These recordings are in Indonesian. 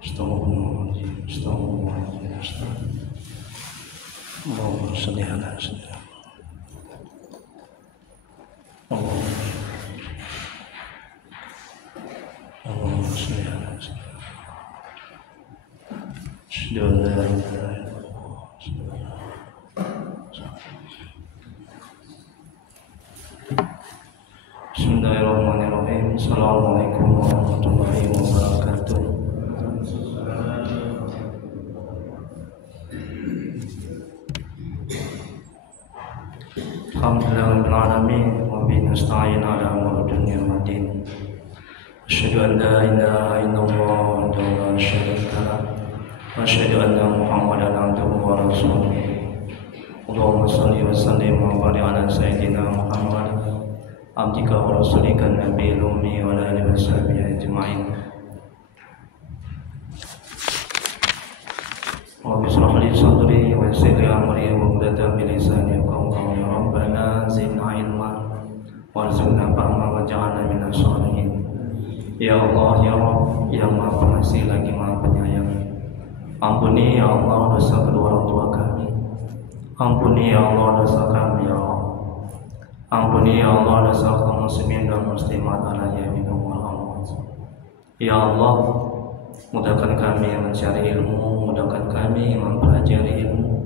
Astagfirullahaladzim. Astagfirullahaladzim. Allahumma shalli ala sayyidina Allahumma shalli ala sayyidina Asyhadu an la ilaha illallah. Bismillahirrahmanirrahim. Assalamualaikum warahmatullahi wabarakatuh. Alhamdulillahirabbil alamin wa bihi nasta'in ala umuri dunya wad din. Asyhadu an la ilaha illallah wahdahu la syarika lah wa asyhadu anna Muhammadan abduhu wa rasuluh. Allahumma shalli wa sallim wa barik ala sayyidina Muhammad abdika wa rasulika nabiyil ummi wa ala alihi washabihi ajma'in. Rabbi shrah li sadri wa yassir li amri wahlul min lisani yafqahu qawli. Rabbana zidna ilma warzuqna fahma waj'alna minas sholihin. Ya Allah, ya Rabb, yang Maha Pengasih lagi Maha Penyayang, ampuni ya Allah dosa kedua orang tua kami. Ampuni ya Allah dosa kami ya Allah. Ampuni ya Allah dosa kaum muslimin dan muslimat ala yaminum wal amwat. Ya Allah, mudahkan kami mencari ilmu, mudahkan kami mempelajari ilmu,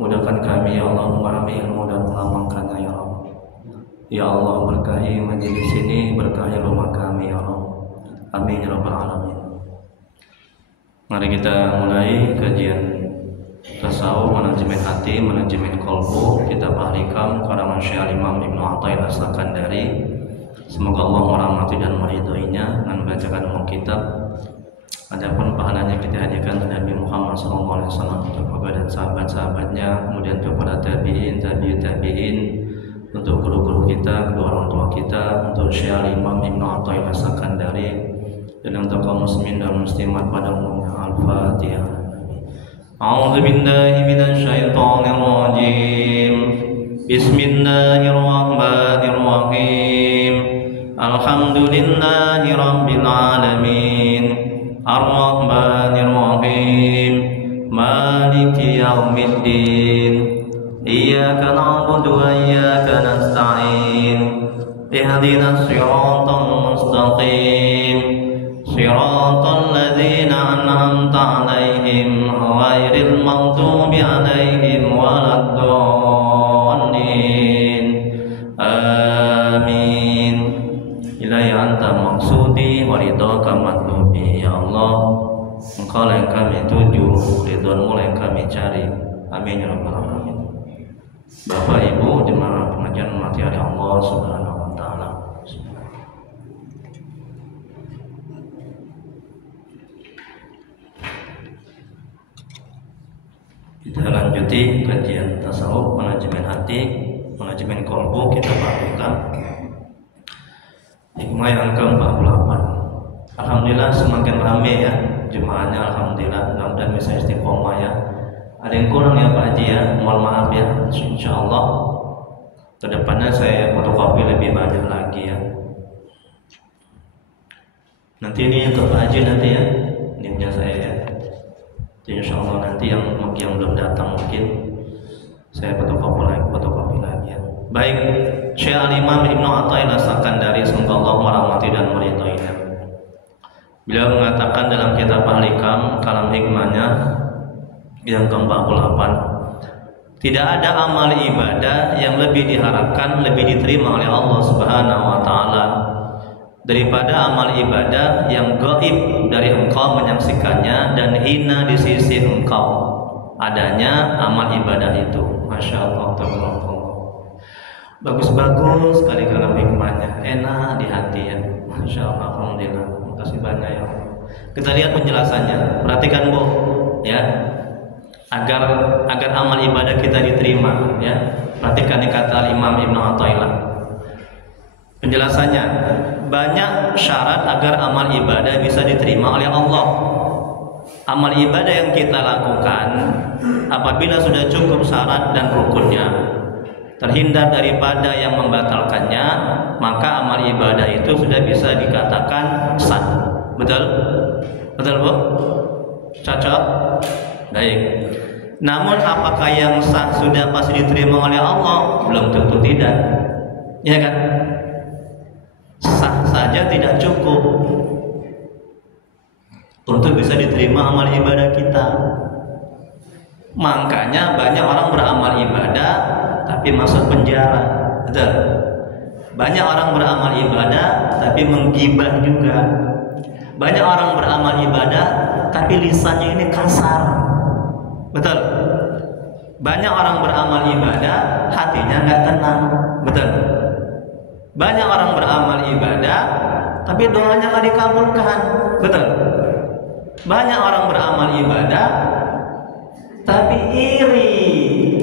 mudahkan kami ya Allah memahami ilmu dan mengamalkannya ya Allah. Ya Allah, berkahi majelis ini, berkahi rumah kami ya Allah. Amin ya rabbal alamin. Mari kita mulai kajian tasawuf, manajemen hati, manajemen kolbu, kitab Al-Hikam karangan Syekh Imam Ibnu Athaillah As-Sakandari. Semoga Allah merahmati dan meridhoinya dengan membacakan kitab. Adapun pahalanya kita hadiahkan kepada Nabi Muhammad SAW untuk kepada dan sahabat-sahabatnya, kemudian kepada tabi'in, tabi'in, untuk guru-guru kita, kedua orang tua kita, untuk Syekh Imam Ibnu Athaillah As-Sakandari, dan untuk kaum muslimin dan muslimat pada umumnya. Al-Fatihah. A'udzu billahi minasy syaithanir rajim. Bismillahirrahmanirrahim. Alhamdulillahi rabbil alamin. Ar-Rahmanir-Rahim. Maliki yaumiddin. Iyyaka na'budu wa iyyaka nasta'in. Ihdinas siratal mustaqim. Siratal ladzina an'amta 'alaihim ghairil maghdubi 'alaihim waladdallin. Amin. Ilaihi anta maqsudi wa ridhaka matlubi. Ya Allah, Engkau yang kami tuju, ridhomu yang kami cari. Amin ya rabbal alamin. Bapak Ibu jemaah pengajian mati oleh Allah Subhanahu wa taala. Kita lanjuti kajian tasawuf, manajemen hati, manajemen kolbu, kita lakukan hikmah yang ke-48. Alhamdulillah semakin ramai ya jemaahnya, alhamdulillah, mudah-mudahan bisa istiqomah ya. Ada yang kurang ya Pak Haji ya, mohon maaf ya. Insyaallah kedepannya saya fotokopi lebih banyak lagi ya. Nanti ini untuk Pak Haji nanti ya, nimnya saya ya. Insyaallah nanti yang belum datang mungkin saya fotokopi lagi ya. Baik, Syekh Al-Imam Ibnu Athaillah As-Sakandari, semoga Allah merahmati dan meridhoinya. Beliau mengatakan dalam kitab Al-Hikam kalam hikmahnya yang ke-48, tidak ada amal ibadah yang lebih diharapkan, lebih diterima oleh Allah Subhanahu wa taala daripada amal ibadah yang gaib dari engkau menyaksikannya dan hina di sisi engkau adanya amal ibadah itu. Masya Allah, bagus-bagus sekali kalam hikmahnya, enak di hati ya. Masya Allah, alhamdulillah, terima kasih banyak ya. Kita lihat penjelasannya, perhatikan Bu ya, agar amal ibadah kita diterima ya. Perhatikan kata Imam Ibnu Athaillah. Penjelasannya, banyak syarat agar amal ibadah bisa diterima oleh Allah. Amal ibadah yang kita lakukan apabila sudah cukup syarat dan rukunnya, terhindar daripada yang membatalkannya, maka amal ibadah itu sudah bisa dikatakan sah. Betul? Betul Bu? Namun apakah yang sah sudah pasti diterima oleh Allah? Belum tentu tidak. Ya kan? Sah saja tidak cukup untuk bisa diterima amal ibadah kita. Makanya banyak orang beramal ibadah tapi masuk penjara. Betul. Banyak orang beramal ibadah tapi menggibah juga. Banyak orang beramal ibadah tapi lisannya ini kasar. Betul. Banyak orang beramal ibadah hatinya nggak tenang. Betul. Banyak orang beramal ibadah tapi doanya nggak dikabulkan. Betul. Banyak orang beramal ibadah tapi iri,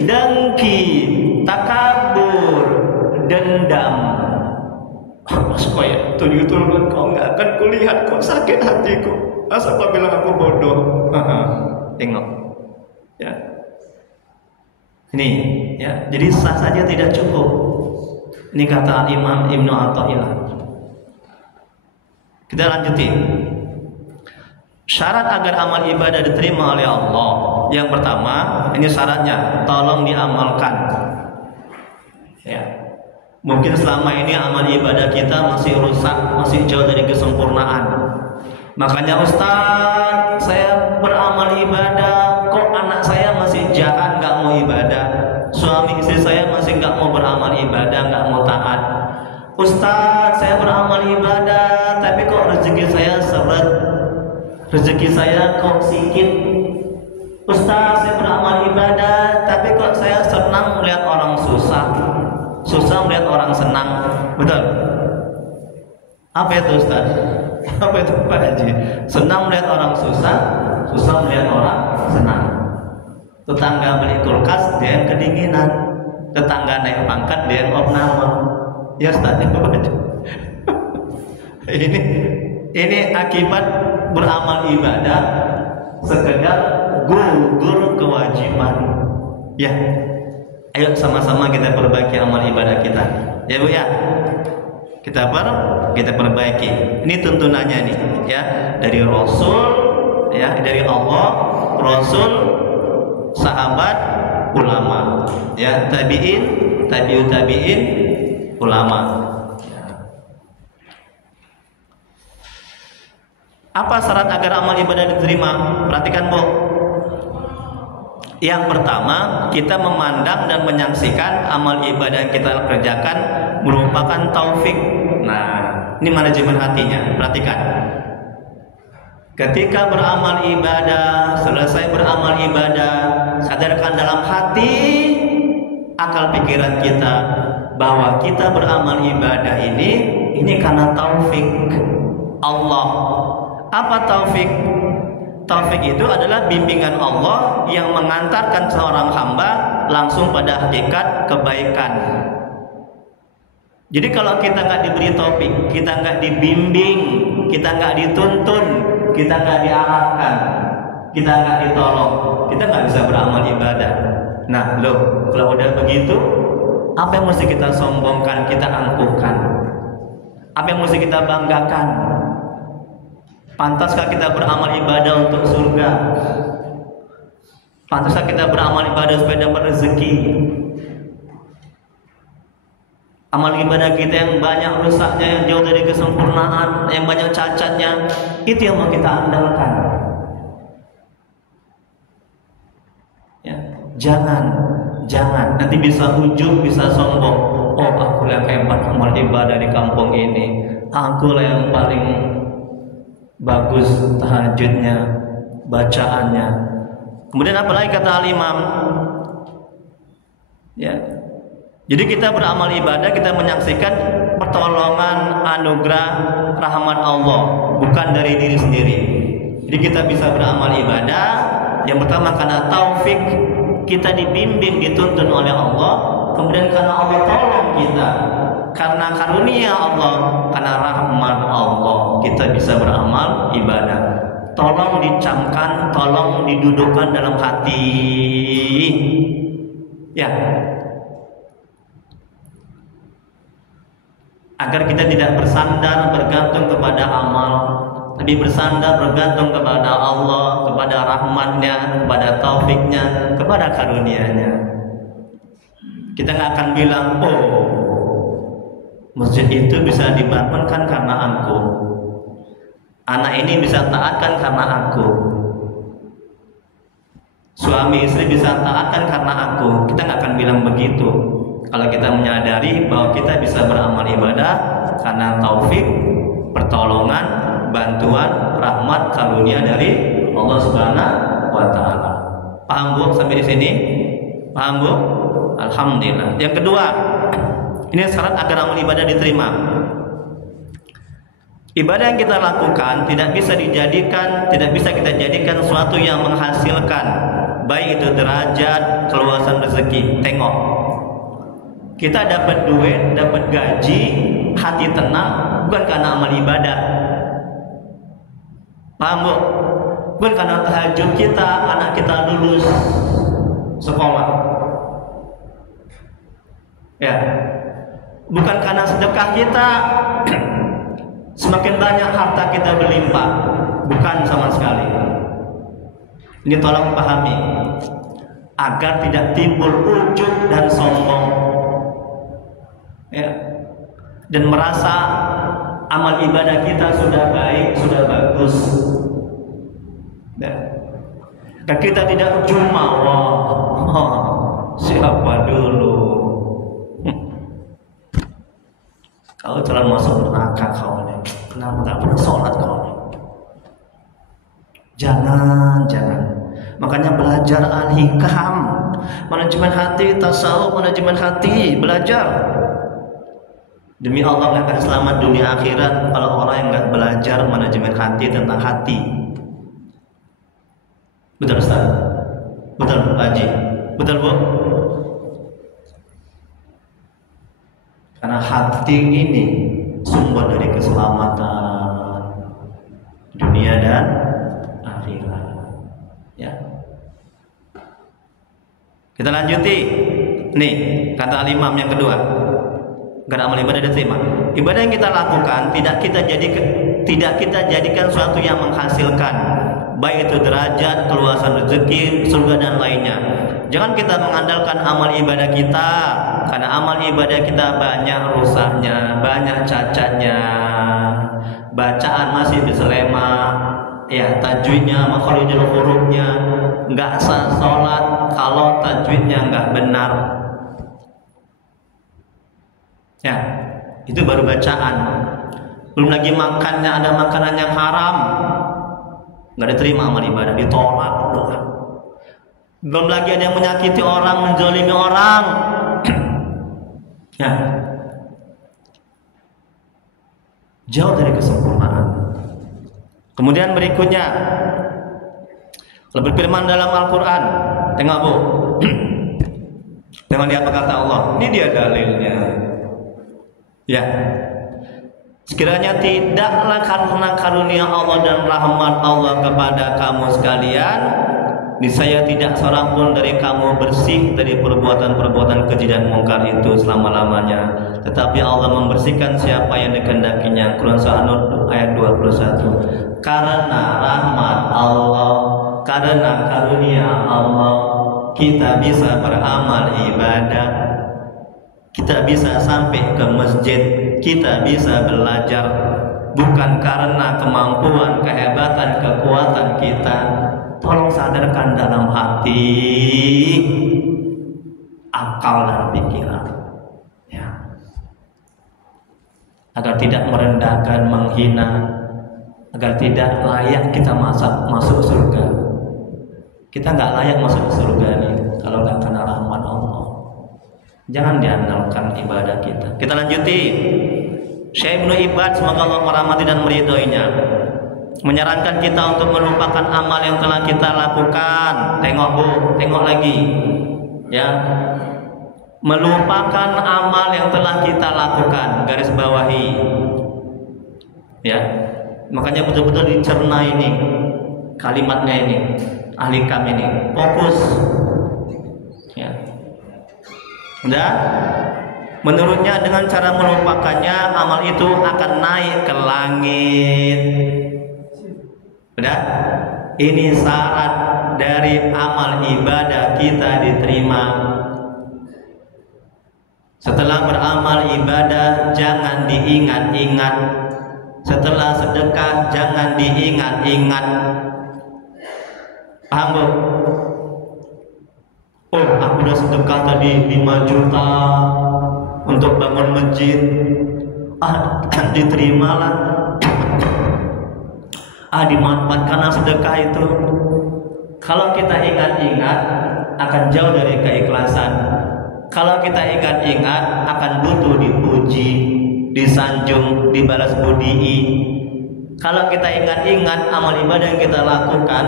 dengki, takabur, dendam. Mas kok ya, tujuh-tujuh kau nggak akan kulihat, kok sakit hatiku. Masa kau bilang aku bodoh? Tengok, ya. Ini, ya. Jadi sah saja tidak cukup. Ini kata Imam Ibnu Athaillah. Kita lanjutin. Syarat agar amal ibadah diterima oleh Allah. Yang pertama, ini syaratnya, tolong diamalkan. Ya. Mungkin selama ini amal ibadah kita masih rusak, masih jauh dari kesempurnaan. Makanya Ustaz, saya beramal ibadah, kok anak saya masih jahat, nggak mau ibadah. Suami istri saya masih nggak mau beramal ibadah, nggak mau taat. Ustaz, saya beramal ibadah, tapi kok rezeki saya seret, rezeki saya kok sedikit. Ustaz, saya beramal ibadah, tapi kok saya senang melihat orang susah, susah melihat orang senang. Betul? Apa itu Ustaz? Apa itu Pak Haji? Senang melihat orang susah, susah melihat orang senang. Tetangga beli kulkas, dia yang kedinginan. Tetangga naik pangkat, dia yang opname. Ya Ustaz, itu Pak Haji. Ini akibat beramal ibadah sekedar gugur kewajiban. Ya, ayo sama-sama kita perbaiki amal ibadah kita. Ya Bu ya, kita perbaiki. Ini tuntunannya nih, ya, dari Rasul, ya, dari Allah, Rasul, sahabat, ulama, ya, tabiin, tabiut tabiin, ulama. Apa syarat agar amal ibadah diterima? Perhatikan Bu. Yang pertama, kita memandang dan menyaksikan amal ibadah yang kita kerjakan merupakan taufik. Nah, ini manajemen hatinya. Perhatikan. Ketika beramal ibadah, selesai beramal ibadah, sadarkan dalam hati, akal pikiran kita bahwa kita beramal ibadah ini karena taufik Allah. Apa taufik? Taufik itu adalah bimbingan Allah yang mengantarkan seorang hamba langsung pada hakikat kebaikan. Jadi kalau kita nggak diberi taufik, kita nggak dibimbing, kita nggak dituntun, kita nggak diarahkan, kita nggak ditolong, kita nggak bisa beramal ibadah. Nah, loh, kalau udah begitu, apa yang mesti kita sombongkan, kita angkuhkan? Apa yang mesti kita banggakan? Pantaskah kita beramal ibadah untuk surga? Pantaskah kita beramal ibadah supaya dapat rezeki? Amal ibadah kita yang banyak rusaknya, yang jauh dari kesempurnaan, yang banyak cacatnya, itu yang mau kita andalkan. Ya, jangan nanti bisa ujub, bisa sombong. Oh, aku yang hebat amal ibadah di kampung ini. Aku yang paling bagus tahajudnya, bacaannya. Kemudian apalagi kata al-Imam, ya. Jadi kita beramal ibadah, kita menyaksikan pertolongan, anugerah, rahmat Allah, bukan dari diri sendiri. Jadi kita bisa beramal ibadah yang pertama karena taufik, kita dibimbing, dituntun oleh Allah. Kemudian karena Allah tolong kita, karena karunia Allah, karena rahmat Allah, kita bisa beramal ibadah. Tolong dicamkan, tolong didudukkan dalam hati, ya, agar kita tidak bersandar bergantung kepada amal, lebih bersandar bergantung kepada Allah, kepada rahmatnya, kepada taufiknya, kepada karunia-Nya. Kita nggak akan bilang, oh masjid itu bisa dibangunkan karena aku, anak ini bisa taatkan karena aku, suami istri bisa taatkan karena aku. Kita nggak akan bilang begitu kalau kita menyadari bahwa kita bisa beramal ibadah karena taufik, pertolongan, bantuan, rahmat, karunia dari Allah Subhanahu wa Ta'ala. Paham Bu sampai di sini? Paham Bu? Alhamdulillah. Yang kedua, ini syarat agar amal ibadah diterima. Ibadah yang kita lakukan tidak bisa kita jadikan sesuatu yang menghasilkan, baik itu derajat, keluasan rezeki. Tengok, kita dapat duit, dapat gaji, hati tenang, bukan karena amal ibadah. Paham Bu? Bukan karena tahajud kita, anak kita lulus sekolah. Ya, bukan karena sedekah kita semakin banyak harta kita berlimpah, bukan sama sekali. Ini tolong pahami agar tidak timbul ujub dan sombong, ya, dan merasa amal ibadah kita sudah baik, sudah bagus, ya. Dan kita tidak jumawa, siapa dulu kau telah masuk neraka kau nih. Kenapa gak pernah sholat kau nih? Jangan. Makanya belajar al-hikam, manajemen hati, tasawuf, manajemen hati, belajar. Demi Allah gak akan selamat dunia akhirat kalau orang yang gak belajar manajemen hati tentang hati. Betul Ustaz? Betul Pak Haji? Betul Bu? Karena hati ini sumber dari keselamatan dunia dan akhirat. Ya. Kita lanjuti. Nih, kata al-Imam yang kedua. Karena amal ibadah diterima. Ibadah yang kita lakukan tidak kita jadikan suatu yang menghasilkan, baik itu derajat, keluasan rezeki, surga dan lainnya. Jangan kita mengandalkan amal ibadah kita, karena amal ibadah kita banyak rusaknya, banyak cacatnya. Bacaan masih diselema, ya, tajwidnya, makharijul hurufnya nggak sah sholat kalau tajwidnya nggak benar. Ya, itu baru bacaan. Belum lagi makannya, ada makanan yang haram, nggak diterima amal ibadah, ditolak doa. Belum lagi ada yang menyakiti orang, menzalimi orang. Ya, jauh dari kesempurnaan. Kemudian berikutnya, lebih firman dalam Al-Quran. Tengok Bu, tengok lihat apa kata Allah. Ini dia dalilnya. Ya, sekiranya tidaklah karena karunia Allah dan rahmat Allah kepada kamu sekalian, niscaya tidak seorang pun dari kamu bersih dari perbuatan-perbuatan keji dan mungkar itu selama-lamanya. Tetapi Allah membersihkan siapa yang dikehendakinya. Quran Surah An-Nur ayat 21. Karena rahmat Allah, karena karunia Allah, kita bisa beramal ibadah, kita bisa sampai ke masjid, kita bisa belajar, bukan karena kemampuan, kehebatan, kekuatan kita. Tolong sadarkan dalam hati, akal dan pikiran, ya, agar tidak merendahkan, menghina, agar tidak layak kita masuk surga. Kita nggak layak masuk surga nih kalau nggak kena rahmat Allah. Jangan diandalkan ibadah kita. Kita lanjuti. Syekh Ibnu Ibad, semoga Allah merahmati dan meridhoinya, menyarankan kita untuk melupakan amal yang telah kita lakukan. Tengok Bu, tengok lagi, ya, melupakan amal yang telah kita lakukan. Garis bawahi, ya, makanya betul-betul dicerna ini kalimatnya ini, ahli kam ini, fokus, ya. Dan menurutnya dengan cara melupakannya, amal itu akan naik ke langit. Udah? Ini syarat dari amal ibadah kita diterima. Setelah beramal ibadah jangan diingat-ingat. Setelah sedekah jangan diingat-ingat. Paham bu? Oh, aku udah sedekah tadi 5 juta untuk bangun masjid. Diterimalah. Dimanfaatkanlah sedekah itu. Kalau kita ingat-ingat akan jauh dari keikhlasan. Kalau kita ingat-ingat akan butuh dipuji, disanjung, dibalas budi. Kalau kita ingat-ingat amal ibadah yang kita lakukan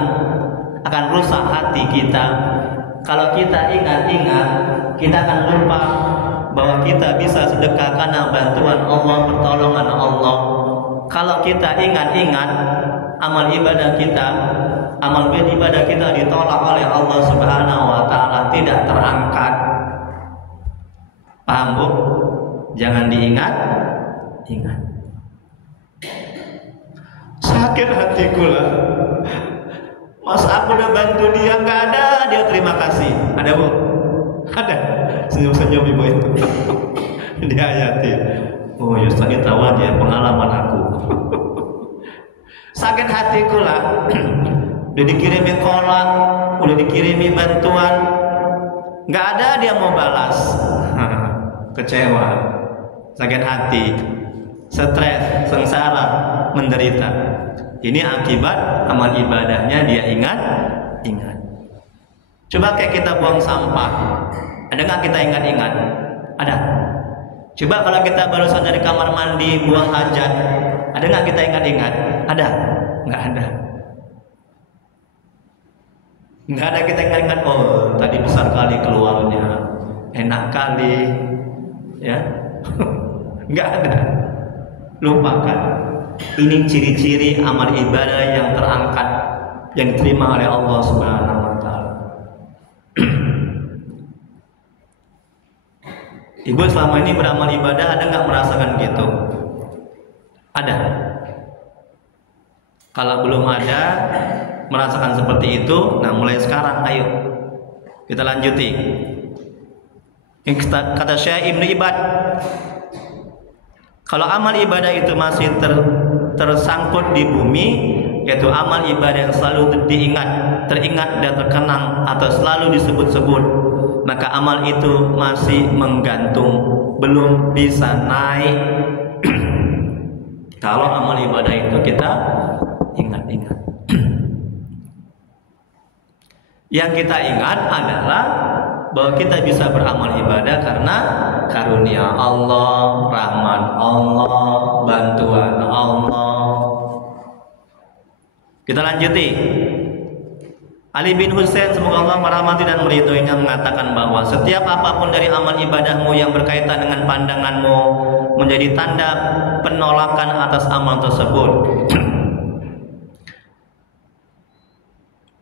akan rusak hati kita. Kalau kita ingat-ingat, kita akan lupa bahwa kita bisa sedekah karena bantuan Allah, pertolongan Allah. Kalau kita ingat-ingat amal ibadah kita ditolak oleh Allah Subhanahu wa taala, tidak terangkat. Paham bu? Jangan diingat-ingat. Sakit hatiku lah. Mas aku udah bantu dia, nggak ada dia terima kasih. Ada bu? Ada. Senyum-senyum ibu itu. Dihayati. Oh ya tadi tahu aja pengalaman aku. Sakit hatiku lah. Udah dikirimi kolak, udah dikirimi bantuan, nggak ada dia mau balas. Kecewa, sakit hati, stres, sengsara, menderita. Ini akibat amal ibadahnya dia ingat. Coba kayak kita buang sampah, ada nggak kita ingat-ingat? Ada. Coba kalau kita baru saja dari kamar mandi buang hajat, ada nggak kita ingat-ingat? Ada? Nggak ada. Nggak ada kita ingat-ingat. Oh tadi besar kali keluarnya, enak kali, ya. Nggak ada. Lupakan. Ini ciri-ciri amal ibadah yang terangkat, yang diterima oleh Allah Subhanahu wa taala. Ibu selama ini beramal ibadah ada nggak merasakan gitu? Ada. Kalau belum ada merasakan seperti itu, nah mulai sekarang ayo kita lanjuti. Yang kata Syekh Ibnu Ibad, kalau amal ibadah itu masih tersangkut di bumi, yaitu amal ibadah yang selalu teringat dan terkenang atau selalu disebut-sebut, maka amal itu masih menggantung, belum bisa naik. Kalau amal ibadah itu kita ingat-ingat. Yang kita ingat adalah bahwa kita bisa beramal ibadah karena karunia Allah, rahmat Allah, bantuan Allah. Kita lanjuti. Ali bin Husain, semoga Allah merahmati dan meridhoinya, mengatakan bahwa setiap apapun dari amal ibadahmu yang berkaitan dengan pandanganmu menjadi tanda penolakan atas amal tersebut.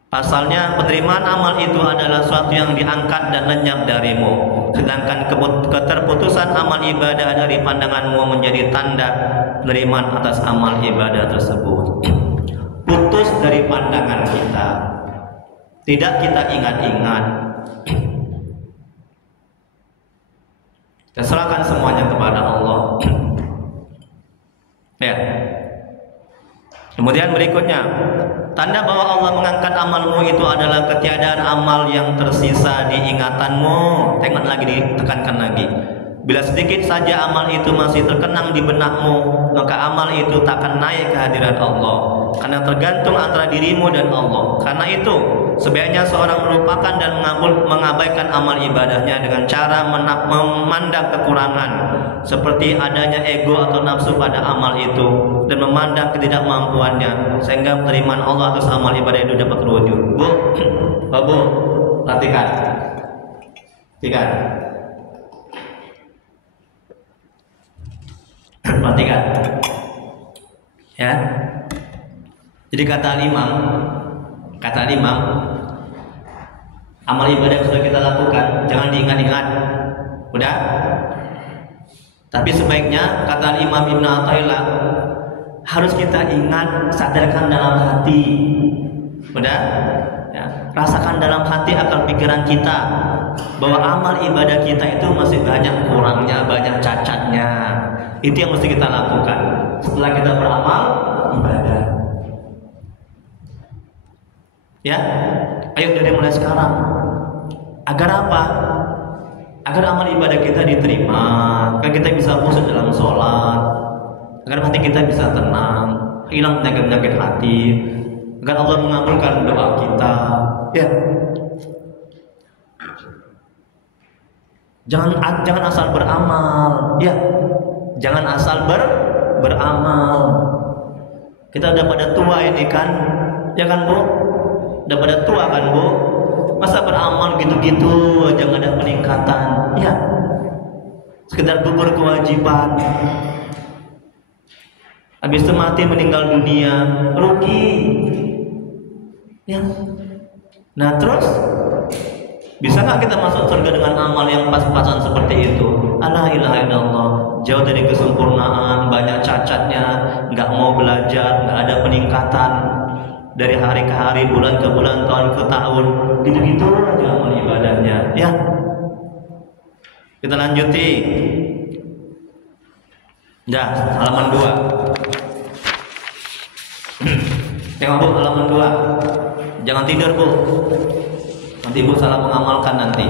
Pasalnya penerimaan amal itu adalah suatu yang diangkat dan lenyap darimu, sedangkan keterputusan amal ibadah dari pandanganmu menjadi tanda penerimaan atas amal ibadah tersebut. Putus dari pandangan kita, tidak kita ingat-ingat. Kita serahkan semuanya kepada Allah. Ya. Kemudian berikutnya, tanda bahwa Allah mengangkat amalmu itu adalah ketiadaan amal yang tersisa di ingatanmu. Tengok lagi, ditekankan lagi. Bila sedikit saja amal itu masih terkenang di benakmu, maka amal itu takkan naik ke hadirat Allah, karena tergantung antara dirimu dan Allah. Karena itu sebaiknya seorang melupakan dan mengabaikan amal ibadahnya dengan cara memandang kekurangan, seperti adanya ego atau nafsu pada amal itu, dan memandang ketidakmampuannya, sehingga penerimaan Allah atas amal ibadah itu dapat terwujud. Bu, perhatikan. Perhatikan. Ya. Jadi kata imam, amal ibadah yang sudah kita lakukan jangan diingat-ingat. Udah? Tapi sebaiknya kata Imam Ibn Athaillah, harus kita ingat, sadarkan dalam hati. Udah? Ya, rasakan dalam hati akal pikiran kita bahwa amal ibadah kita itu masih banyak kurangnya, banyak cacatnya. Itu yang mesti kita lakukan setelah kita beramal ibadah. Ya, ayo dari mulai sekarang. Agar apa? Agar amal ibadah kita diterima, agar kita bisa khusyuk dalam sholat, agar hati kita bisa tenang, hilang penyakit-penyakit hati, agar Allah mengabulkan doa kita. Ya, jangan asal beramal. Ya, jangan asal beramal. Kita udah pada tua ini kan, ya kan Bu? Udah pada tua kan Bu? Masa beramal gitu-gitu aja nggak ada peningkatan? Ya, sekedar gugur kewajiban. Habis itu mati meninggal dunia, rugi. Ya. Nah terus bisa nggak kita masuk surga dengan amal yang pas-pasan seperti itu? La ilaha illallah, jauh dari kesempurnaan, banyak cacatnya, nggak mau belajar, nggak ada peningkatan dari hari ke hari, bulan ke bulan, tahun ke tahun, gitu-gitu aja amal ibadahnya. Ya, kita lanjuti. Ya, halaman 2. Tengok Bu, halaman 2. Jangan tidur Bu, nanti Bu salah mengamalkan nanti.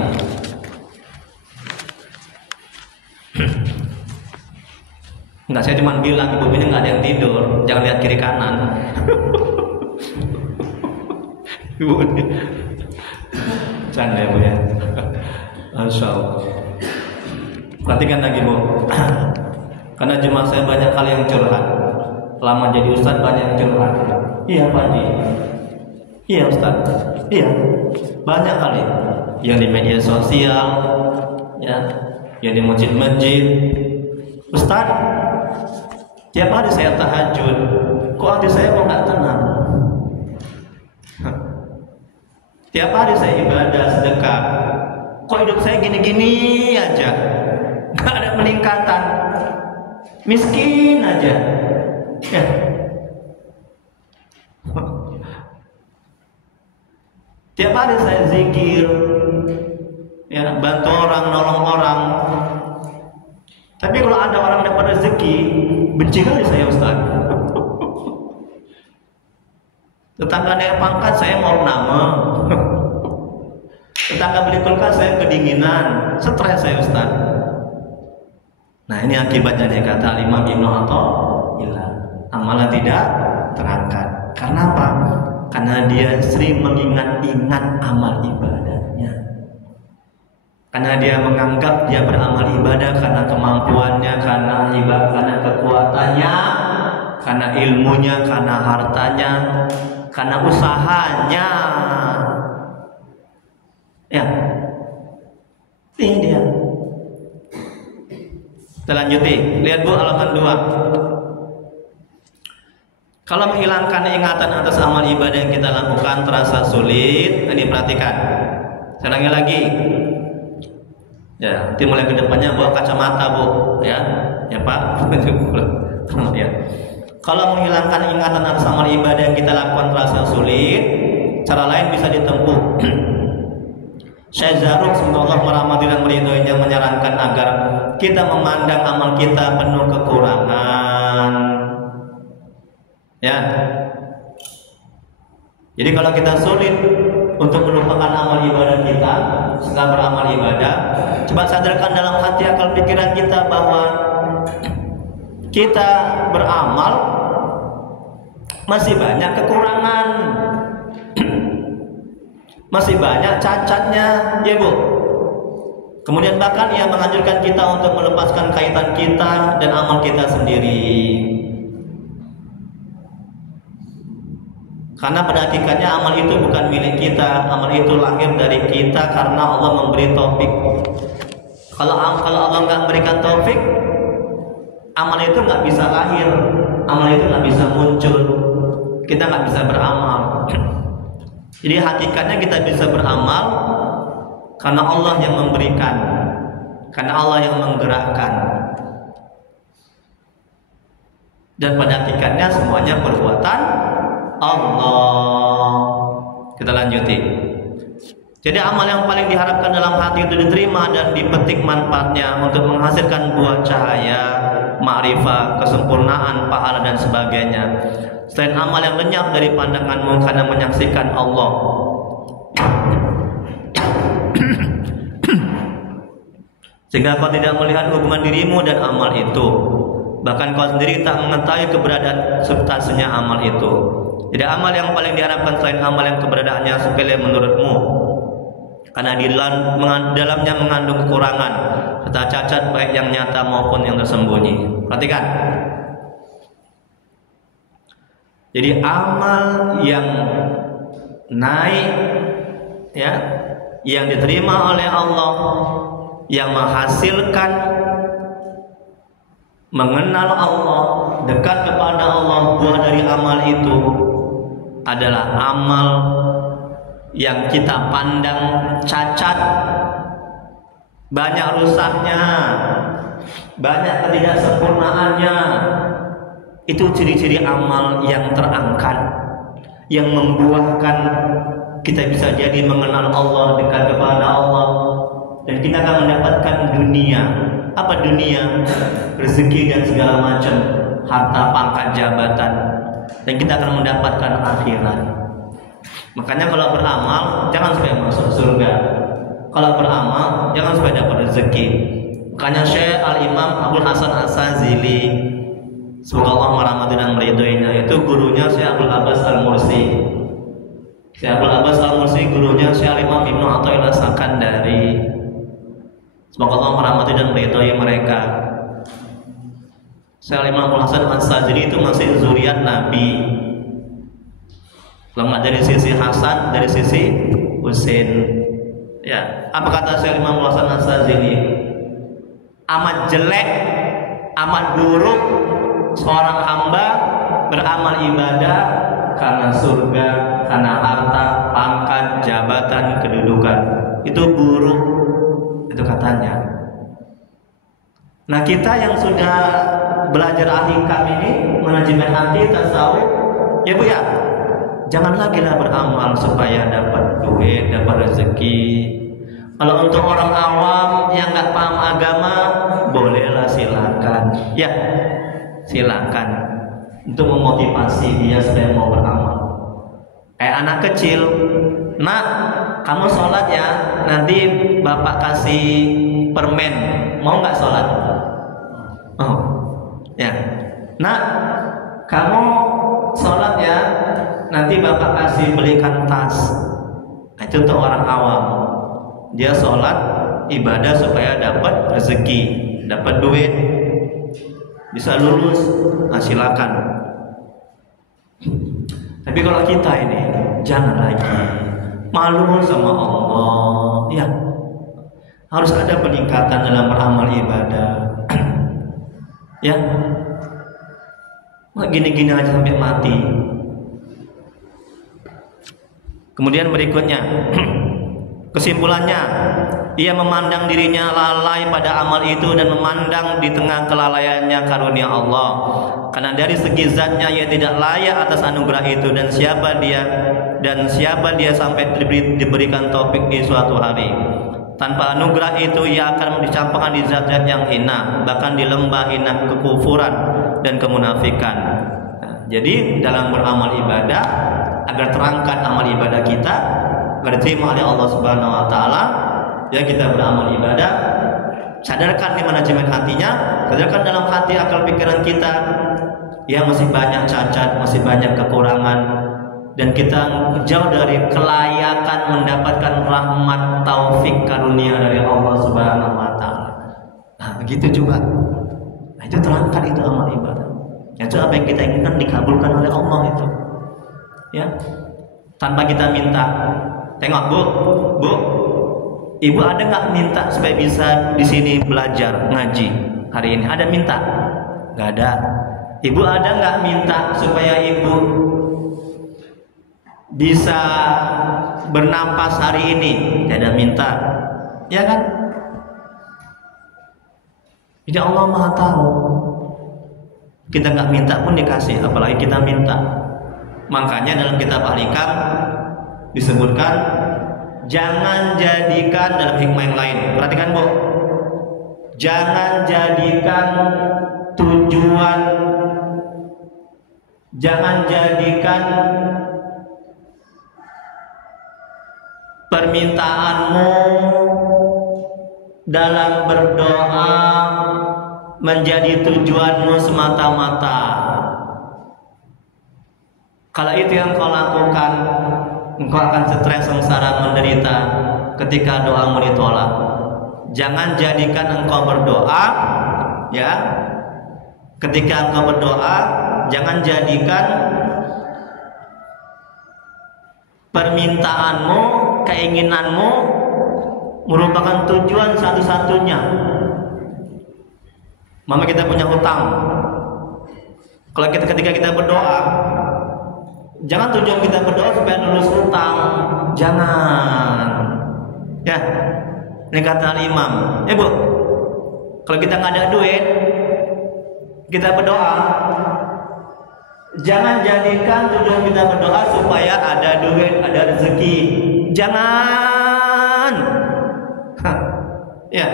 Enggak, saya cuma bilang ibu ini nggak ada yang tidur, jangan lihat kiri kanan. Ibu ini canda ya Bu ya. Masya Allah. Perhatikan lagi Bu. Karena jemaah saya banyak kali yang curhat. Lama jadi ustadz banyak yang curhat. Iya Pak Haji. Iya ustadz. Iya. Banyak kali. Yang di media sosial, ya, yang di masjid-masjid. Ustadz, tiap hari saya tahajud, kok hati saya kok nggak tenang? Tiap hari saya ibadah, sedekah, kok hidup saya gini-gini aja, nggak ada peningkatan, miskin aja. Ya. Tiap hari saya zikir, ya, bantu orang, nolong orang. Tapi kalau ada orang dapat rezeki, benci kali saya Ustaz. Tetangga naik pangkat saya mau nama. Tetangga beli kulkas saya kedinginan, stres saya Ustaz. Nah ini akibatnya dia kata Imam Ibnu Athaillah, amalan tidak terangkat. Karena apa? Karena dia sering mengingat-ingat amal ibadahnya. Karena dia menganggap dia beramal ibadah karena kemampuannya, karena ibadah, karena kekuatannya, karena ilmunya, karena hartanya, karena usahanya. Ya, ini dia. Kita lanjuti. Lihat Bu halaman 2. Kalau menghilangkan ingatan atas amal ibadah yang kita lakukan terasa sulit, ini perhatikan. Saya ulangi lagi. Ya, nanti mulai ke depannya bawa kacamata Bu, ya Pak. Ya. Kalau menghilangkan ingatan atas amal ibadah yang kita lakukan terasa sulit, cara lain bisa ditempuh. Syekh Zarruq semoga Allah merahmati dan meridhoinya menyarankan agar kita memandang amal kita penuh kekurangan. Ya. Jadi kalau kita sulit untuk melupakan amal ibadah kita setelah beramal ibadah, coba sadarkan dalam hati akal pikiran kita bahwa kita beramal masih banyak kekurangan, masih banyak cacatnya, ya Bu. Kemudian bahkan ia menganjurkan kita untuk melepaskan kaitan kita dan amal kita sendiri. Karena pada hakikatnya amal itu bukan milik kita, amal itu lahir dari kita karena Allah memberi taufik. Kalau Allah nggak memberikan taufik, amal itu nggak bisa lahir, amal itu nggak bisa muncul, kita nggak bisa beramal. Jadi hakikatnya kita bisa beramal karena Allah yang memberikan, karena Allah yang menggerakkan. dan pada hakikatnya semuanya perbuatan Allah. Kita lanjuti. Jadi amal yang paling diharapkan dalam hati itu diterima dan dipetik manfaatnya untuk menghasilkan buah cahaya, ma'rifah, kesempurnaan, pahala dan sebagainya. Selain amal yang lenyap dari pandanganmu karena menyaksikan Allah. Sehingga kau tidak melihat hubungan dirimu dan amal itu. Bahkan kau sendiri tak mengetahui keberadaan substansinya amal itu. Jadi amal yang paling diharapkan selain amal yang keberadaannya sepele menurutmu, karena di dalamnya mengandung kekurangan serta cacat baik yang nyata maupun yang tersembunyi. Perhatikan. Jadi amal yang naik, ya, yang diterima oleh Allah, yang menghasilkan mengenal Allah, dekat kepada Allah, buah dari amal itu adalah amal yang kita pandang cacat, banyak rusaknya, banyak ketidaksempurnaannya. Itu ciri-ciri amal yang terangkat, yang membuahkan kita bisa jadi mengenal Allah, dekat kepada Allah, dan kita akan mendapatkan dunia. Apa dunia? Rezeki dan segala macam, harta, pangkat, jabatan, dan kita akan mendapatkan akhirat. Makanya kalau beramal jangan supaya masuk surga, kalau beramal jangan supaya dapat rezeki. Makanya Syekh Al-Imam Abdul Hasan As-Sazili, semoga Allah merahmati dan meridhoinya, itu gurunya Syekh Abdul Abbas Al-Mursi. Syekh Abdul Abbas Al-Mursi gurunya Syekh Al-Imam Ibnu Athaillah Sakandari. Semoga Allah merahmati dan meridhoi mereka. Syekh Al-Imam Abdul Hasan As-Sazili itu masih zuriat Nabi. Kalau nggak dari sisi Hasan, dari sisi Husain. Ya, apa kata Syekh Imam Hasan As-Sazili? Amat jelek, amat buruk seorang hamba beramal ibadah karena surga, karena harta, pangkat, jabatan, kedudukan. Itu buruk, itu katanya. Nah, kita yang sudah belajar ahikam ini, manajemen hati, tasawuf, ya Bu ya, jangan lagi lah beramal supaya dapat duit, dapat rezeki. Kalau untuk orang awam yang nggak paham agama, bolehlah silakan. Ya, silakan untuk memotivasi dia supaya mau beramal. Kayak anak kecil, nak, kamu sholat ya, nanti bapak kasih permen, mau nggak sholat? Oh, ya, nak, kamu sholat ya, nanti bapak kasih belikan tas. Nah, itu untuk orang awam. Dia sholat ibadah supaya dapat rezeki, dapat duit, bisa lulus. Nah, silakan. Tapi kalau kita ini jangan lagi malu sama Allah. Ya, harus ada peningkatan dalam beramal ibadah. Ya, gini-gini aja sampai mati. Kemudian berikutnya, kesimpulannya, ia memandang dirinya lalai pada amal itu dan memandang di tengah kelalaiannya karunia Allah. Karena dari segi zatnya ia tidak layak atas anugerah itu, dan siapa dia sampai diberikan taufik di suatu hari. Tanpa anugerah itu ia akan dicampakkan di zat-zat yang hina, bahkan di lembah hina kekufuran dan kemunafikan. Nah, jadi dalam beramal ibadah, agar terangkat amal ibadah kita, agar diterima oleh Allah Subhanahu wa taala, ya kita beramal ibadah, sadarkan di manajemen hatinya, sadarkan dalam hati akal pikiran kita yang masih banyak cacat, masih banyak kekurangan, dan kita jauh dari kelayakan mendapatkan rahmat, taufik, karunia dari Allah Subhanahu wa taala. Nah, begitu juga. Nah, itu terangkat itu amal ibadah. Itu apa yang kita inginkan dikabulkan oleh Allah itu. Ya. Tanpa kita minta. Tengok, Bu, Ibu ada nggak minta supaya bisa di sini belajar ngaji hari ini? Ada minta? Nggak ada. Ibu ada nggak minta supaya Ibu bisa bernapas hari ini? Nggak ada minta, ya kan? Jadi Allah Maha tahu. Kita nggak minta pun dikasih, apalagi kita minta. Makanya dalam kitab Al-Hikam disebutkan jangan jadikan, dalam hikmah yang lain, perhatikan Bu, jangan jadikan tujuan, jangan jadikan permintaanmu dalam berdoa menjadi tujuanmu semata-mata. Kalau itu yang kau lakukan, engkau akan stres, sengsara, menderita ketika doamu ditolak. Jangan jadikan engkau berdoa, ya, ketika engkau berdoa, jangan jadikan permintaanmu, keinginanmu merupakan tujuan satu-satunya. Mama, kita punya hutang. Kalau ketika kita berdoa, jangan tujuan kita berdoa supaya lulus hutang. Jangan. Ya, ini kata Imam. Bu, kalau kita nggak ada duit, kita berdoa. Jangan jadikan tujuan kita berdoa supaya ada duit, ada rezeki. Jangan. Ya.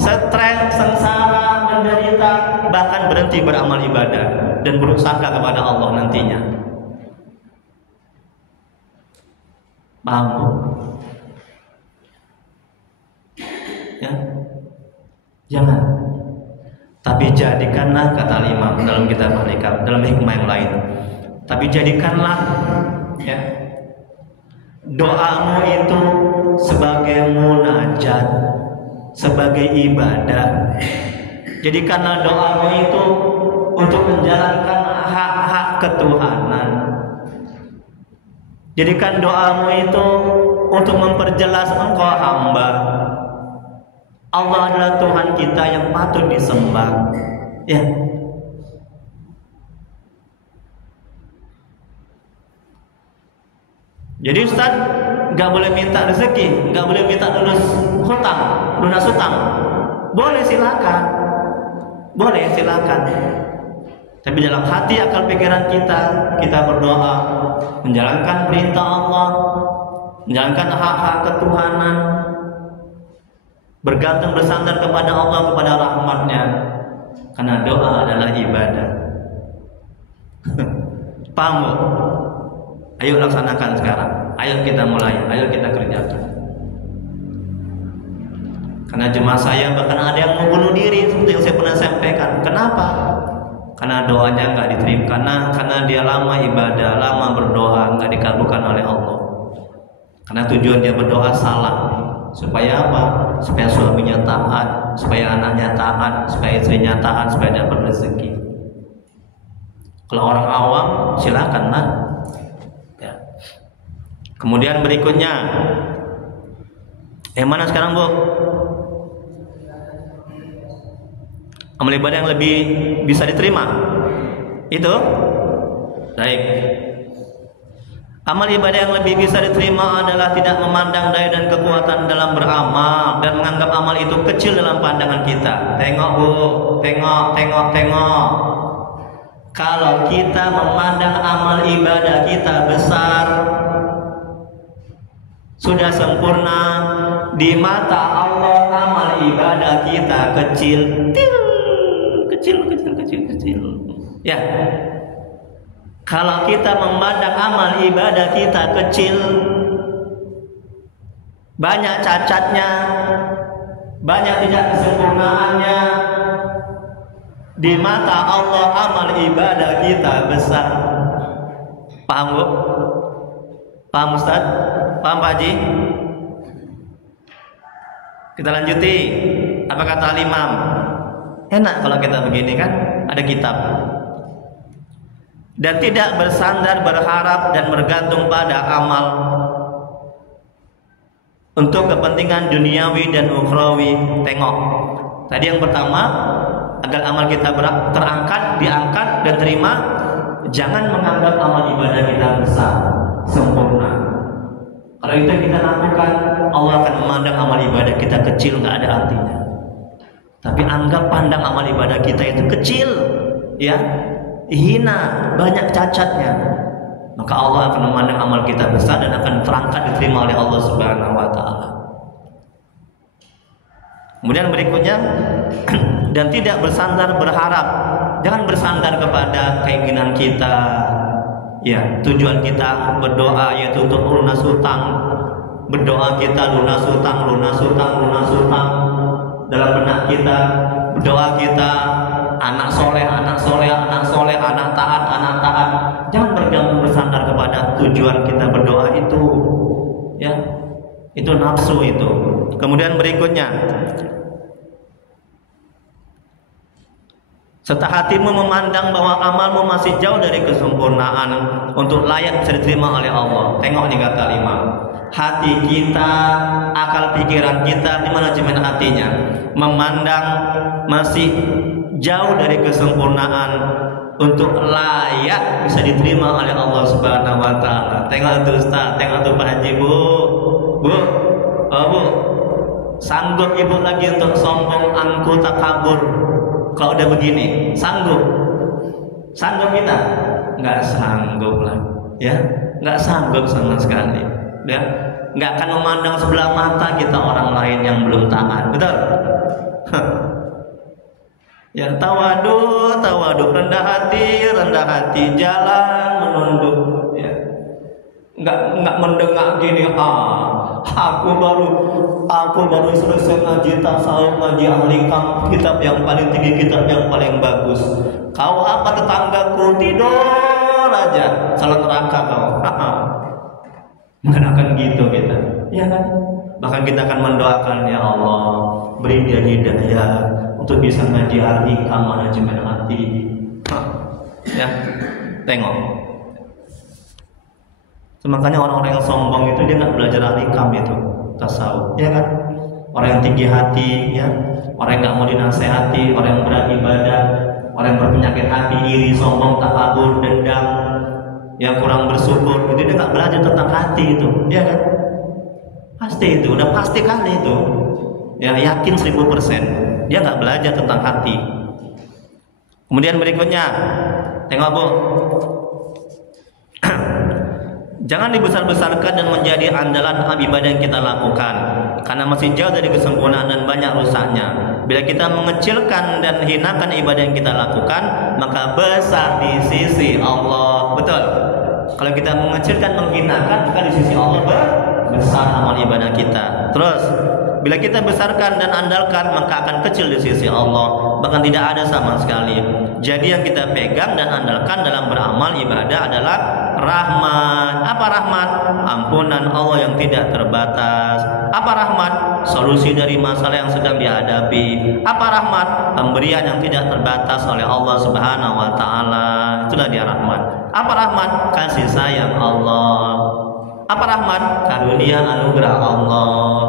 Stres, sengsara, menderita, bahkan berhenti beramal ibadah dan berusaha kepada Allah nantinya. Paham? Ya, jangan. Tapi jadikanlah, kata Imam dalam kitab Al-Hikam, dalam hikmah yang lain. Tapi jadikanlah, ya, doamu itu sebagai munajat, sebagai ibadah. Jadikanlah doamu itu untuk menjalankan hak-hak ketuhanan. Jadikan doamu itu untuk memperjelas engkau hamba. Allah adalah Tuhan kita yang patut disembah. Ya. Jadi Ustaz nggak boleh minta rezeki, nggak boleh minta lunas hutang. Boleh, silakan. Boleh, silakan. Tapi dalam hati, akal, pikiran kita berdoa, menjalankan perintah Allah, menjalankan hak-hak ketuhanan, bergantung bersandar kepada Allah, kepada rahmatnya. Karena doa adalah ibadah. Paham Bu? Ayo laksanakan sekarang. Ayo kita mulai. Ayo kita kerjakan. Karena jemaah saya bahkan ada yang mau bunuh diri, seperti yang saya pernah sampaikan. Kenapa? Karena doanya nggak diterima. Karena dia lama ibadah, lama berdoa, nggak dikabulkan oleh Allah. Karena tujuan dia berdoa salah. Supaya apa? Supaya suaminya taat, supaya anaknya taat, supaya istrinya taat, supaya dapat rezeki. Kalau orang awam silakan lah. Ya. Kemudian berikutnya, yang mana sekarang Bu? Amal ibadah yang lebih bisa diterima. Itu? Baik. Amal ibadah yang lebih bisa diterima adalah tidak memandang daya dan kekuatan dalam beramal dan menganggap amal itu kecil dalam pandangan kita. Tengok Bu, tengok. Kalau kita memandang amal ibadah kita besar, sudah sempurna, di mata Allah amal ibadah kita kecil. Kecil. Ya. Kalau kita memandang amal ibadah kita kecil, banyak cacatnya, banyak tidak kesempurnaannya, di mata Allah amal ibadah kita besar. Paham Bu? Paham Ustaz? Paham Pak Haji? Kita lanjuti. Apa kata Imam? Enak kalau kita begini kan, ada kitab. Dan tidak bersandar, berharap dan bergantung pada amal untuk kepentingan duniawi dan ukhrawi. Tengok. Tadi yang pertama, agar amal kita terangkat, diangkat dan terima, jangan menganggap amal ibadah kita besar, sempurna. Kalau itu kita lakukan, Allah akan memandang amal ibadah kita kecil, nggak ada artinya. Tapi anggap pandang amal ibadah kita itu kecil, ya, hina, banyak cacatnya. Maka Allah akan memandang amal kita besar dan akan terangkat diterima oleh Allah Subhanahu wa taala. Kemudian berikutnya dan tidak bersandar berharap. Jangan bersandar kepada keinginan kita. Ya, tujuan kita berdoa yaitu untuk lunas hutang. Berdoa kita lunas hutang. Dalam benak kita, berdoa kita anak soleh, anak taat. Jangan bergantung bersandar kepada tujuan kita berdoa itu, ya, itu nafsu itu. Kemudian berikutnya, serta hatimu memandang bahwa amalmu masih jauh dari kesempurnaan untuk layak bisa diterima oleh Allah. Tengok nih kata Imam. Hati kita, akal pikiran kita, di manajemen hatinya memandang masih jauh dari kesempurnaan untuk layak bisa diterima oleh Allah Subhanahu wa taala. Tengok tuh Ustaz, tengok tuh Pak Haji, Bu. Bu. Sanggup ibu lagi untuk sombong, angkuh, takabur. Kalau udah begini, sanggup kita? Nggak sanggup lah, ya, nggak sanggup sama sekali. Ya, nggak akan memandang sebelah mata kita orang lain yang belum taat, betul? Ya, tawadu, rendah hati, jalan menunduk. Ya, nggak mendengar gini, aku baru selesai ngaji tasawuf, ngaji ahli kam, kitab yang paling tinggi, kitab yang paling bagus. Kau apa tetanggaku tidur aja, salah neraka kau. Bukan akan gitu kita, ya kan? Bahkan kita akan mendoakan, ya Allah, beri dia hidayah untuk bisa ngaji al-hikam, manajemen hati. Ya, tengok. Makanya orang-orang yang sombong itu dia nggak belajar al-hikam itu, tasawuf, ya kan? Orang yang tinggi hati, ya, orang yang nggak mau dinasehati, orang yang berat ibadah, orang yang berpenyakit hati, iri, sombong, takabur, dendam, yang kurang bersyukur, itu dia nggak belajar tentang hati itu, ya kan? Pasti itu, udah pasti kali itu, ya, yakin 1000%, dia nggak belajar tentang hati. Kemudian berikutnya, tengok Bu, jangan dibesar-besarkan dan menjadi andalan ibadah yang kita lakukan, karena masih jauh dari kesempurnaan dan banyak rusaknya. Bila kita mengecilkan dan hinakan ibadah yang kita lakukan, maka besar di sisi Allah. Betul? Kalau kita mengecilkan, menghinakan, maka di sisi Allah besar amal ibadah kita. Terus, bila kita besarkan dan andalkan, maka akan kecil di sisi Allah, bahkan tidak ada sama sekali. Jadi yang kita pegang dan andalkan dalam beramal ibadah adalah rahmat. Apa rahmat? Ampunan Allah yang tidak terbatas. Apa rahmat? Solusi dari masalah yang sedang dihadapi. Apa rahmat? Pemberian yang tidak terbatas oleh Allah Subhanahu wa taala. Itulah dia rahmat. Apa rahmat? Kasih sayang Allah. Apa rahmat? Karunia anugerah Allah.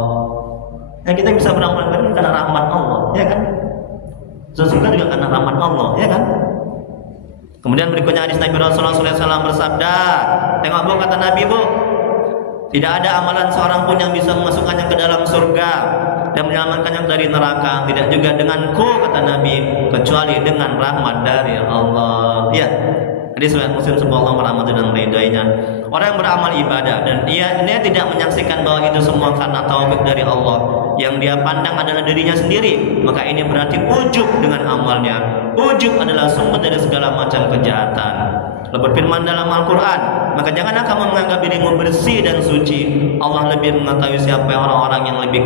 Yang kita bisa beramal baik karena rahmat Allah, ya kan? Surga juga karena rahmat Allah, ya kan? Kemudian berikutnya hadis Nabi Rasulullah SAW bersabda, tengok Bu, kata Nabi, Bu, tidak ada amalan seorang pun yang bisa memasukkannya ke dalam surga dan menyelamatkannya dari neraka, tidak juga denganku, kata Nabi, kecuali dengan rahmat dari Allah. Ya, hadis riwayat Muslim, semoga Allah merahmati dan meridainya. Orang yang beramal ibadah dan dia tidak menyaksikan bahwa itu semua karena taufik dari Allah, yang dia pandang adalah dirinya sendiri, maka ini berarti ujub dengan amalnya. Ujub adalah sumber dari segala macam kejahatan. Allah berfirman dalam Al-Quran, maka janganlah kamu menganggap dirimu bersih dan suci. Allah lebih mengetahui siapa orang-orang yang lebih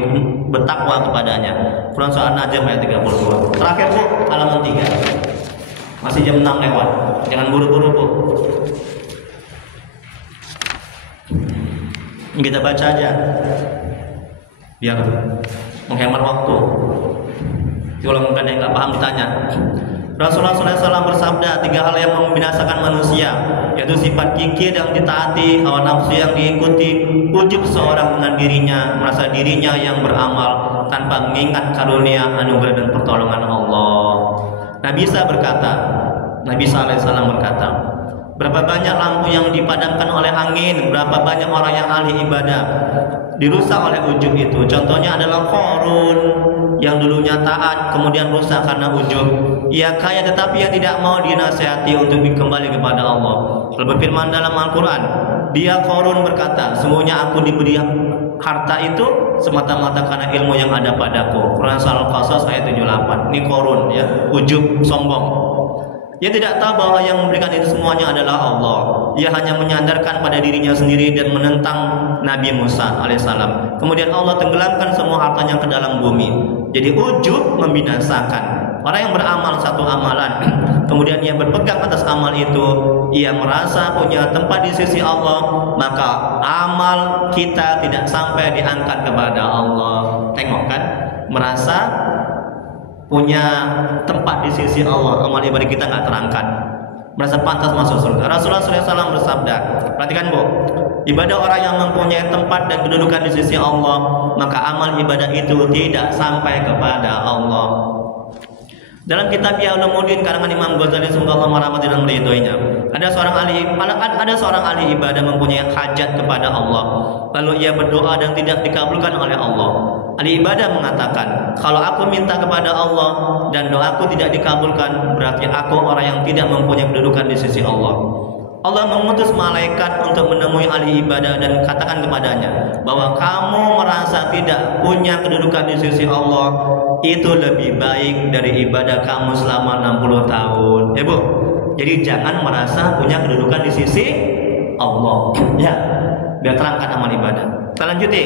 bertakwa kepadanya. Quran Surah An-Najm ayat 32. Terakhir Bu, halaman 3. Masih jam 6 lewat. Jangan buru-buru Bu. Ini kita baca aja, biar menghemat waktu. Kalau mungkin yang nggak paham ditanya. Rasulullah SAW bersabda, 3 hal yang membinasakan manusia, yaitu sifat kikir yang ditaati, hawa nafsu yang diikuti, ujub seorang dengan dirinya, merasa dirinya yang beramal tanpa mengingat karunia, anugerah dan pertolongan Allah. Nabi Isa berkata, Nabi SAW berkata, berapa banyak lampu yang dipadamkan oleh angin, berapa banyak orang yang ahli ibadah dirusak oleh ujub itu. Contohnya adalah Qarun. yang dulunya taat kemudian rusak karena ujub. Ia kaya tetapi ia tidak mau dinasihati untuk kembali kepada Allah. Lalu berfirman dalam Al-Quran, dia Qarun berkata, sungguhnya aku diberi harta itu semata-mata karena ilmu yang ada padaku. Quran Surah Al-Qasas ayat 78. Ini Qarun ya, ujub, sombong. Ia tidak tahu bahwa yang memberikan itu semuanya adalah Allah. Ia hanya menyandarkan pada dirinya sendiri dan menentang Nabi Musa alaihissalam. Kemudian Allah tenggelamkan semua hartanya ke dalam bumi. Jadi ujub membinasakan. Orang yang beramal satu amalan, kemudian ia berpegang atas amal itu, ia merasa punya tempat di sisi Allah, maka amal kita tidak sampai diangkat kepada Allah. Tengok kan, merasa punya tempat di sisi Allah, amal ibadah kita nggak terangkat, merasa pantas masuk surga. Rasulullah SAW bersabda, perhatikan Bu, ibadah orang yang mempunyai tempat dan kedudukan di sisi Allah, maka amal ibadah itu tidak sampai kepada Allah. Dalam kitab Ulumuddin karangan Imam Ghazali semoga Allah merahmati dan meridhoinya, ada seorang ahli ibadah mempunyai hajat kepada Allah, lalu ia berdoa dan tidak dikabulkan oleh Allah. Ahli ibadah mengatakan, kalau aku minta kepada Allah dan doaku tidak dikabulkan, berarti aku orang yang tidak mempunyai kedudukan di sisi Allah. Allah mengutus malaikat untuk menemui ahli ibadah dan katakan kepadanya bahwa kamu merasa tidak punya kedudukan di sisi Allah, itu lebih baik dari ibadah kamu selama 60 tahun. Ya Bu, jadi jangan merasa punya kedudukan di sisi Allah. Ya, biar terangkat amal ibadah. Kita lanjuti.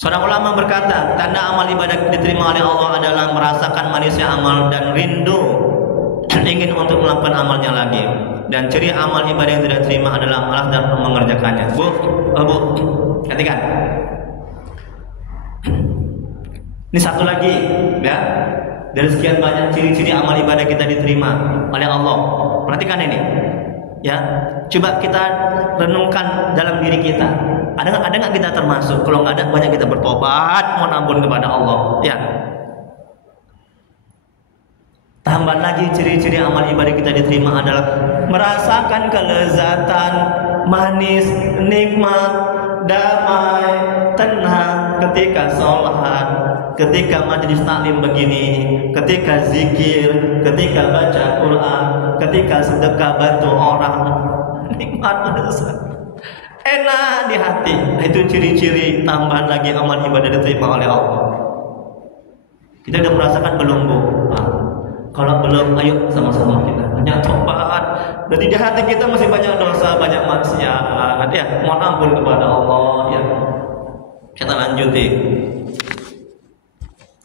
Seorang ulama berkata, tanda amal ibadah diterima oleh Allah adalah merasakan manisnya amal dan rindu ingin untuk melakukan amalnya lagi. Dan ciri amal ibadah yang tidak diterima adalah malas dan mengerjakannya. Bu, perhatikan. Ini satu lagi, ya. Dari sekian banyak ciri-ciri amal ibadah kita diterima oleh Allah. Perhatikan ini, ya. Coba kita renungkan dalam diri kita. Ada nggak kita termasuk? Kalau nggak ada, banyak kita bertobat, mohon ampun kepada Allah. Ya. Tambah lagi ciri-ciri amal ibadah kita diterima adalah merasakan kelezatan, manis, nikmat, damai, tenang ketika sholat, ketika majelis taklim begini, ketika zikir, ketika baca Quran, ketika sedekah bantu orang, nikmat, enak di hati. Itu ciri-ciri tambahan lagi amal ibadah diterima oleh Allah. Kita udah merasakan belum Bu? Kalau belum, ayo sama-sama kita banyak tobat. Dan di hati kita masih banyak dosa, banyak maksiat. Ya, mohon ampun kepada Allah. Ya, kita lanjuti.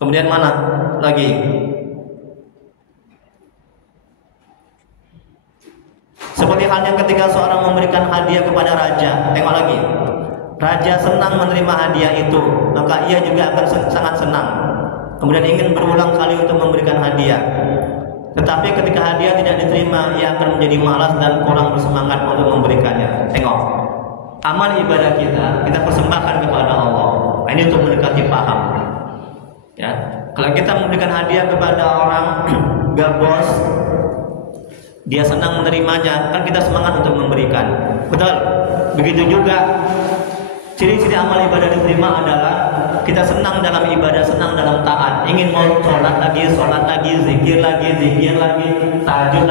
Kemudian mana lagi? Seperti halnya ketika seorang memberikan hadiah kepada raja. Tengok lagi. Raja senang menerima hadiah itu, maka ia juga akan sangat senang. Kemudian ingin berulang kali untuk memberikan hadiah. Tetapi ketika hadiah tidak diterima, ia akan menjadi malas dan kurang bersemangat untuk memberikannya. Tengok, amal ibadah kita persembahkan kepada Allah. Ini untuk mendekati paham. Ya, kalau kita memberikan hadiah kepada orang gabos, dia senang menerimanya, kan kita semangat untuk memberikan. Betul. Begitu juga ciri-ciri amal ibadah diterima adalah kita senang dalam ibadah, senang dalam taat, ingin mau sholat lagi, zikir lagi, tahajud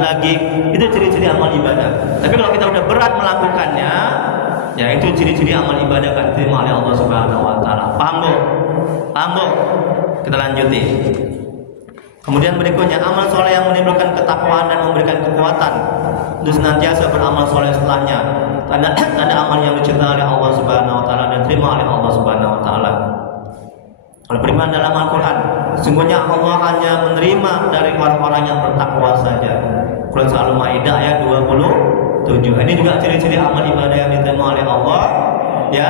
lagi. Itu ciri-ciri amal ibadah. Tapi kalau kita udah berat melakukannya, ya itu ciri-ciri amal ibadah akan diterima oleh Allah Subhanahu Wa Taala. Paham Bu? Kita lanjuti. Kemudian berikutnya, amal soleh yang menimbulkan ketakwaan dan memberikan kekuatan untuk senantiasa beramal soleh setelahnya. Tanda amal yang dicintai oleh Allah Subhanahu Wa Taala dan diterima oleh Allah Subhanahu Wa Taala. Kalau firman dalam Al-Quran, sungguhnya Allah hanya menerima dari orang-orang yang bertakwa saja. Quran Surah Al-Maidah ayat 27. Ini juga ciri-ciri amal ibadah yang diterima oleh Allah. Ya,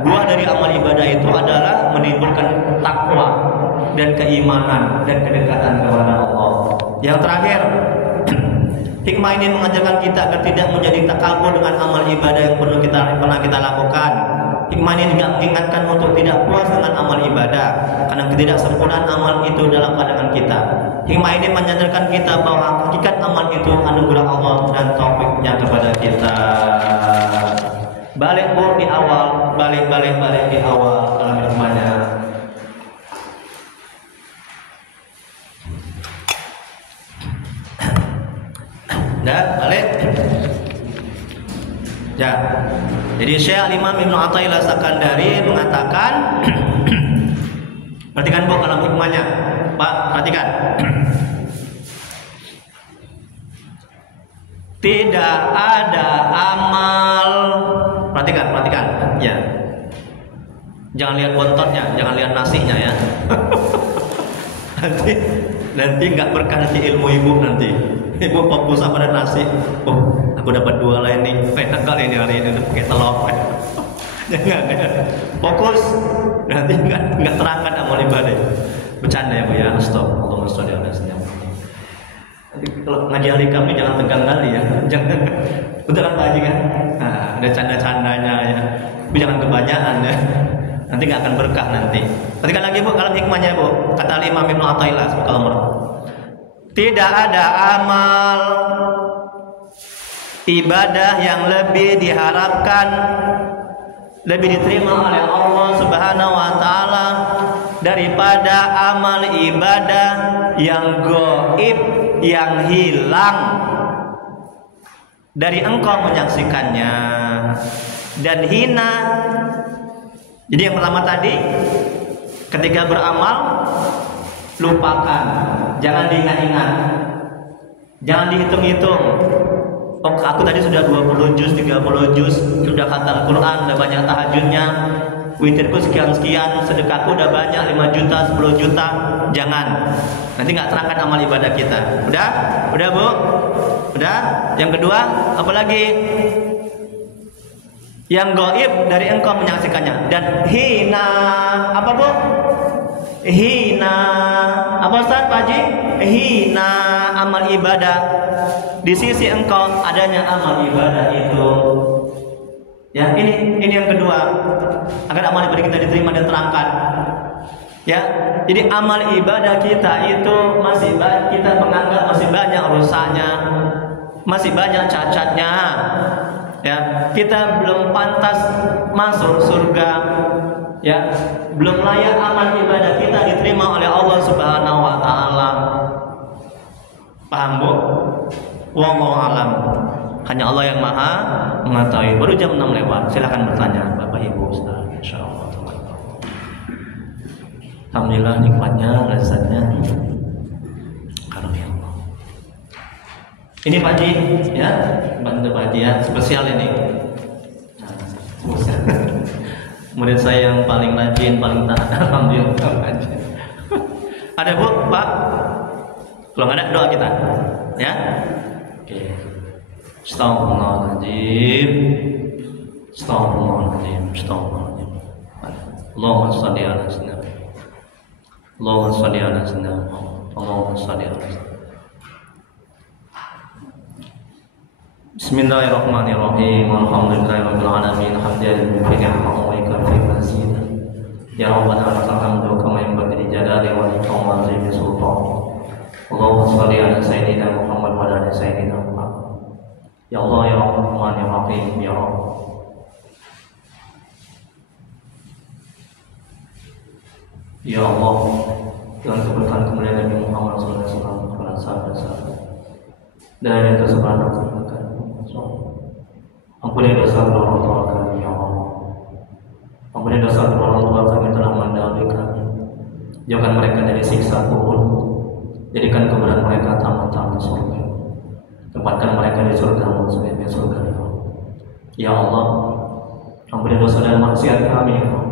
buah dari amal ibadah itu adalah menimbulkan takwa dan keimanan dan kedekatan kepada Allah. Yang terakhir, hikmah ini mengajarkan kita agar tidak menjadi takabur dengan amal ibadah yang pernah kita lakukan. Hikmah ini juga mengingatkan untuk tidak puas dengan amal ibadah karena ketidaksempurnaan amal itu dalam pandangan kita. Hikmah ini menyadarkan kita bahwa hakikat amal itu anugerah Allah dan taufiknya kepada kita. Balik di awal dalam hikmahnya. Dah, balik. Ya. Jadi Syekh Imam Ibnu Athaillah Sakandari mengatakan perhatikan Bu kalau hikmahnya. Pak, perhatikan. Tidak ada amal. Perhatikan. Ya. Jangan lihat bontornya, jangan lihat nasinya ya. nanti nggak berkah nanti ilmu ibu nanti. Ibu fokus sama nasi. Oh, aku dapat 2 lain nih. Enak kali ini hari ini udah pakai telur. Jangan ya. Fokus. Nanti nggak terangkan amal ibadah. Bercanda ya Bu ya. Astagfirullah wasallam. Nanti kalau ngaji hari kami jangan tegang kali ya. Jangan. Betul kan Pak Haji kan? Nah, ada canda-candanya ya. Tapi jangan kebanyakan ya. Nanti nggak akan berkah nanti. Perhatikan lagi Bu, kalau hikmahnya Bu. Kata Imam Ibnu Athaillah tidak ada amal ibadah yang lebih diharapkan, lebih diterima oleh Allah Subhanahu wa taala daripada amal ibadah yang gaib, yang hilang dari engkau menyaksikannya dan hina. Jadi yang pertama tadi, ketika beramal lupakan, jangan diingat-ingat, jangan dihitung-hitung. Oh, aku tadi sudah 20 juz, 30 juz, sudah khatam Quran, sudah banyak tahajudnya, witirku sekian-sekian, sedekahku udah banyak, 5 juta, 10 juta. Jangan, nanti nggak terangkan amal ibadah kita. Udah Bu? Udah? Yang kedua, apalagi? Yang gaib dari engkau menyaksikannya dan hina. Apa Bu? Hina. Apa Ustaz Pak Haji? Hina amal ibadah di sisi engkau adanya amal ibadah itu. Ya, ini yang kedua. Agar amal ibadah kita diterima dan terangkat. Ya, jadi amal ibadah kita itu masih kita menganggap masih banyak rusaknya, masih banyak cacatnya. Ya, kita belum pantas masuk surga. Ya, belum layak amal ibadah kita diterima oleh Allah Subhanahu wa taala. Paham Bu? Wallahu alam. Hanya Allah yang Maha mengetahui. Baru jam 6 lewat. Silakan bertanya Bapak Ibu Ustaz, insyaallah. Alhamdulillah nikmatnya, lezatnya. Karunia Allah. Ini Pak Haji ya, bantu Pak Haji ya, spesial ini. Murid saya yang paling rajin, paling taat. Alhamdulillah. Ada Bu, Pak? Kalau nggak ada doa kita, ya. Oke. Astagfirullahaladzim. Astagfirullahaladzim. Astagfirullahaladzim. Allahumma shalli ala sayyidina. Allahumma shalli ala sayyidina. Allahumma shalli ala sayyidina. Bismillahirrahmanirrahim. Alhamdulillahirabbil alamin. Hamdan fi ni'matihi wa kafi mazid. Ya Rabbana lakal hamdu kama yanbaghi li jalali wa li kamali sultan. Allahumma shalli ala sayyidina Muhammad wa ala sayyidina Muhammad. Ya Allah ya Rahman ya Rahim ya Rabb. Ya Allah, dengan keberkahan kemuliaan Nabi Muhammad sallallahu alaihi wasallam kepada sahabat-sahabat dan yang tersebar keberkahan. Ampuni dosa orang tua kami ya Allah. Ampuni dosa orang tua kami telah mendahului kami. Jauhkan mereka dari siksa kubur. Jadikan keberadaan mereka taman-taman surga. Tempatkan mereka di surga sebagai surga ya Allah. Ya Allah, ampuni dosa dan maksiat kami ya Allah.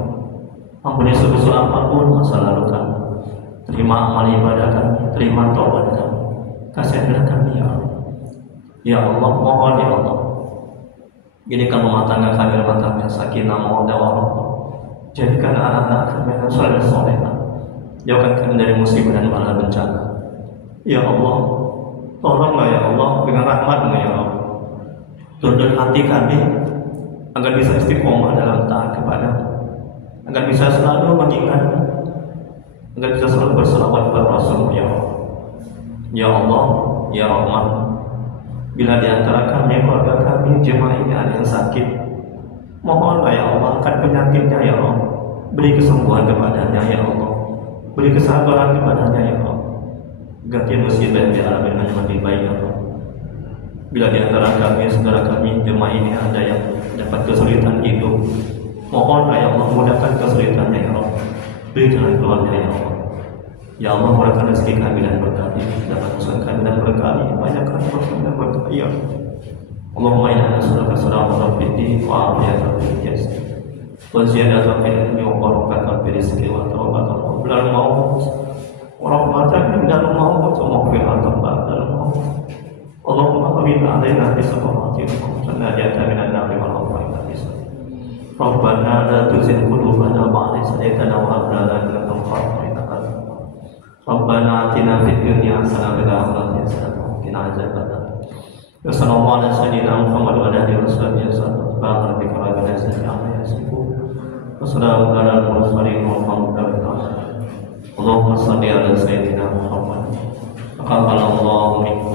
Ampuni sebesar apapun masa lalu kami. Terima amal ibadah kami, terima taubat kami. Kasihanlah kami ya Allah. Ya Allah, mohon ya Allah. Jadikan rumah tangga kami rumah tangga sakinah mawaddah warahmah. Jadikan anak-anak kami yang saleh-saleh. Jauhkan kami dari musibah dan bala bencana. Ya Allah, tolonglah ya Allah dengan rahmat-Mu ya Allah. Tuntun hati kami agar bisa istiqomah dalam taat kepada-Mu, agar bisa selalu mengingat, agar bisa selalu berselawat kepada Rasul-Mu ya Allah. Ya Allah, ya Rahman, bila di antara kami, keluarga kami, jemaah ini ada yang sakit, mohonlah ya Allah angkat penyakitnya ya Allah. Beri kesembuhan kepadanya ya Allah. Beri kesabaran kepadanya ya Allah. Ganti musibah yang dialami dengan lebih baik ya Allah. Bila di antara kami, saudara kami, jemaah ini ada yang dapat kesulitan hidup, mohonlah ya Allah mudahkan kesulitannya ya Allah. Beri jalan keluarnya ya Allah. Ya Allah, murahkan rezeki kami dan berkati, dapat usaha kami dan berkati, banyakkan usaha dan berkati ya Allah. Allahumma inna nas'aluka salamatan fid din wa afiyatan fil jasad wa ziyadatan fil ilmi wa barakatan fil rizqi wa tawbatan qabla al-maut wa rahmatan inda al-maut wa maghfiratan ba'da al-maut. Allahumma amin alaina bi sabaqatina wa najata min an-nar wal khawfi hisab. Rabbana la tuzigh qulubana ba'da idh hadaytana wa hab lana min ladunka rahmatan innaka antal wahhab. Rabbana atina fid dunya hasanah wa fil akhirati hasanah wa qina adzabannar. Sallallahu alaihi wasallam Muhammad wa alihi wasallam subhanallahi wa bihamdihi amma yasifun. Wassalamu ala al-mursalin walhamdulillahi rabbil alamin. Allahumma shalli ala sayyidina Muhammad. Taqabbalallahu minna